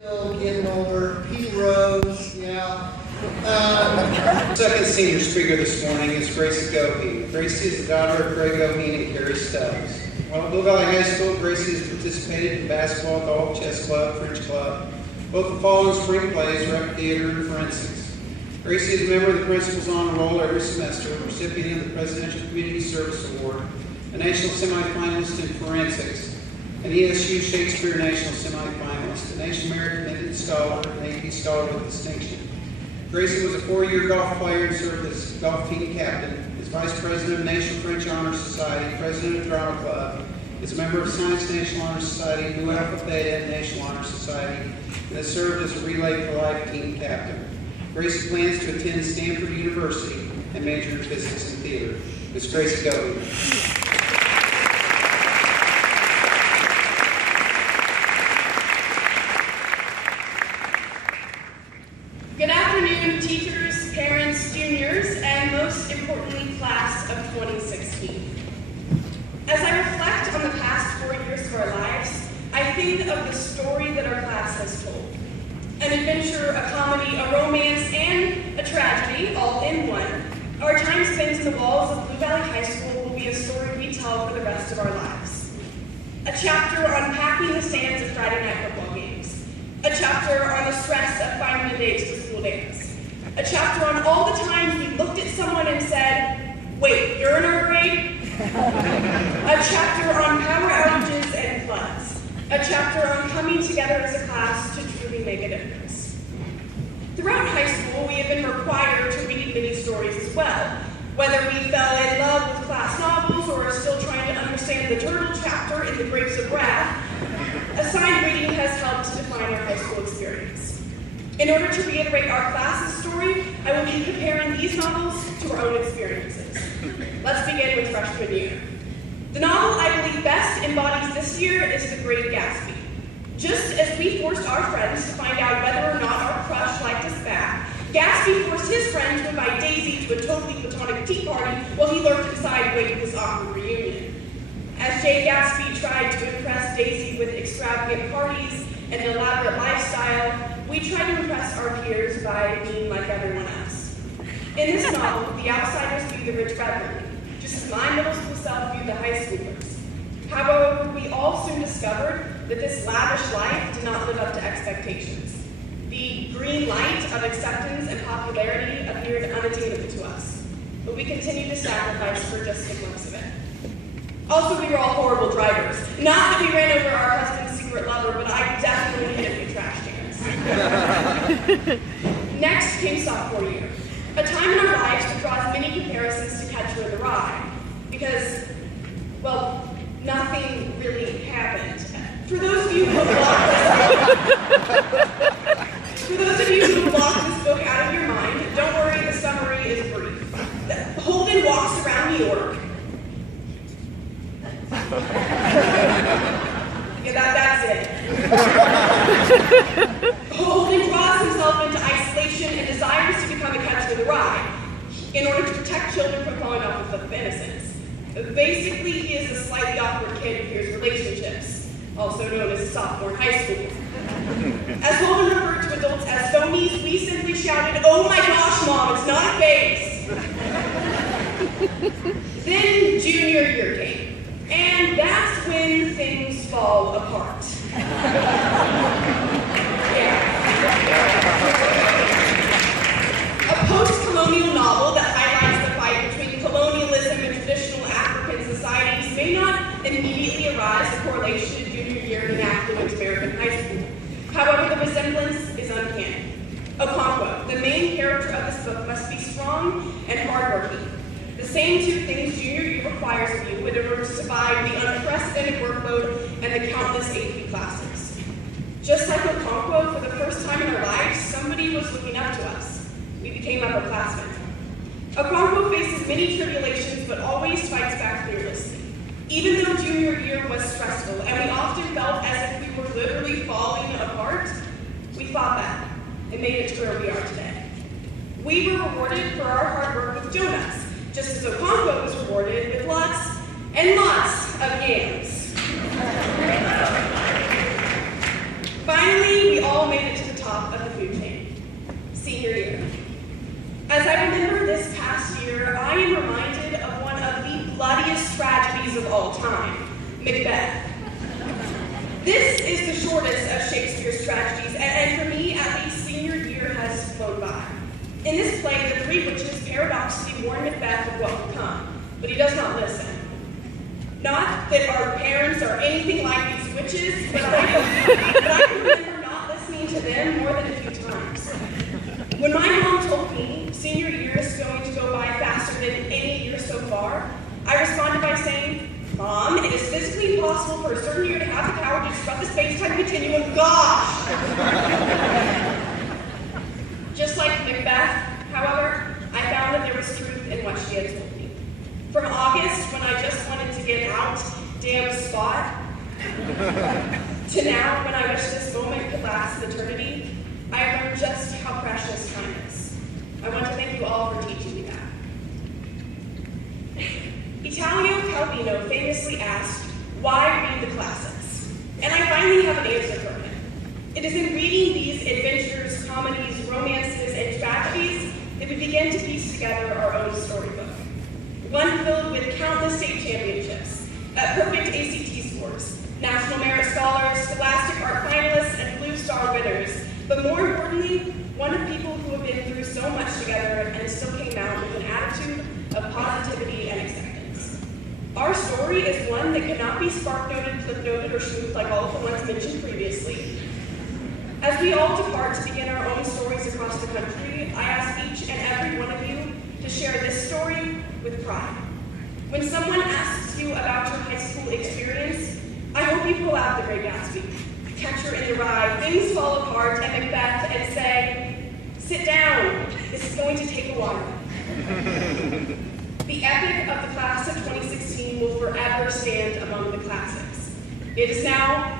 Getting older, P. Rose, yeah. Second senior speaker this morning is Gracie Goheen. Gracie is the daughter of Greg Goheen and Carrie Stubbs. While at Blue Valley High School, Gracie has participated in basketball, golf, chess club, French club, both the fall and spring plays, rep theater, and forensics. Gracie is a member of the Principal's Honor Roll every semester, recipient of the Presidential Community Service Award, a national semifinalist in forensics, an ESU Shakespeare National Semi-Finalist, a National Merit Commended Scholar, and AP Scholar with Distinction. Gracie was a 4-year golf player and served as golf team captain, is Vice President of National French Honor Society, President of Drama Club, is a member of Science National Honor Society, Nu Alpha Beta National Honor Society, and has served as a Relay for Life team captain. Gracie plans to attend Stanford University and major in physics and theater. Ms. Gracie Goheen. Good afternoon, teachers, parents, juniors, and most importantly, class of 2016. As I reflect on the past 4 years of our lives, I think of the story that our class has told. An adventure, a comedy, a romance, and a tragedy, all in one. Our time spent in the walls of Blue Valley High School will be a story we tell for the rest of our lives. A chapter on packing the stands at Friday night football games. A chapter on the stress of finding a date to school dance. A chapter on all the times we looked at someone and said, "Wait, you're in our grade?" A chapter on power outages and floods. A chapter on coming together as a class to truly make a difference. Throughout high school, we have been required to read many stories as well. Whether we fell in love with class novels or are still trying to understand the turtle chapter in The Grapes of Wrath, assigned reading has helped to define our high school experience. In order to reiterate our class's story, I will be comparing these novels to our own experiences. Let's begin with freshman year. The novel I believe best embodies this year is The Great Gatsby. Just as we forced our friends to find out whether or not our crush liked us back, Gatsby forced his friend to invite Daisy to a totally platonic tea party while he lurked inside waiting this awkward reunion. As Jay Gatsby tried to impress Daisy with extravagant parties and an elaborate lifestyle, we tried to impress our peers by being like everyone else. In this novel, the outsiders view the rich readily, just as my middle school self viewed the high schoolers. However, we all soon discovered that this lavish life did not live up to expectations. The green light of acceptance and popularity appeared unattainable to us, but we continued to sacrifice for just a glimpse of it. Also, we were all horrible drivers. Not that we ran over our husband's secret lover, but I definitely hit a few trash cans. Next came sophomore year, a time in our lives that draws many comparisons to Catcher in the Rye, because, well, nothing really happened. For those of you who have blocked this book out of your mind, don't worry, the summary is brief. Holden walks around New York. Yeah, that's it. Holden draws himself into isolation and desires to become a Catcher in the Rye in order to protect children from falling off the cliff of innocence. Basically, he is a slightly awkward kid who fears relationships, also known as a sophomore in high school. As Holden referred to adults as phonies, we simply shouted, "Oh my gosh, Mom, it's not a phase!" Then junior year came, and that's when things fall apart. A post-colonial novel that highlights the fight between colonialism and traditional African societies may not immediately arise a correlation to junior year in affluent American high school. However, the resemblance is uncanny. Okonkwo, the main character of this book, must be strong and hardworking. The same two things junior year requires of you in order to survive the unprecedented workload and the countless AP classes. Just like Okonkwo, for the first time in our lives, somebody was looking up to us. We became upperclassmen. Okonkwo faces many tribulations, but always fights back fearlessly. Even though junior year was stressful, and we often felt as if we were literally falling apart, we fought back and made it to where we are today. We were rewarded for our hard work with donuts, just as Okonkwo was rewarded with lots and lots of yams. Finally, we all made top of the food chain. Senior year. As I remember this past year, I am reminded of one of the bloodiest tragedies of all time, Macbeth. This is the shortest of Shakespeare's tragedies, and for me, at least, senior year has flown by. In this play, the three witches paradoxically warn Macbeth of what will come, but he does not listen. Not that our parents are anything like these witches, but I remember not listening to them more than a few times. When my mom told me senior year is going to go by faster than any year so far, I responded by saying, Mom, it is physically impossible for a certain year to have the power to disrupt the space-time continuum. Gosh! Just like Macbeth, however, I found that there was truth in what she had told me. From August, when I just wanted to get out, damn spot, to now, when I wish this moment could last eternity, I have learned just how precious time is. I want to thank you all for teaching me that. Italio Calvino famously asked, why read the classics? And I finally have an answer for him. It is in reading these adventures, comedies, romances, and tragedies that we begin to piece together our own storybook. One filled with countless state championships, perfect ACT scores, National Merit Scholars, Scholastic Art finalists, and Blue Star winners, but more importantly, one of people who have been through so much together and still came out with an attitude of positivity and acceptance. Our story is one that cannot be spark-noted, clip-noted, or smoothed like all of the ones mentioned previously. As we all depart to begin our own stories across the country, I ask each and every one of you to share this story with pride. When someone asks you about your high school experience, I hope you pull out The Great Gatsby, Catcher in the Rye, Things Fall Apart, and Macbeth, and say, sit down, this is going to take a while. The epic of the class of 2016 will forever stand among the classics. It is now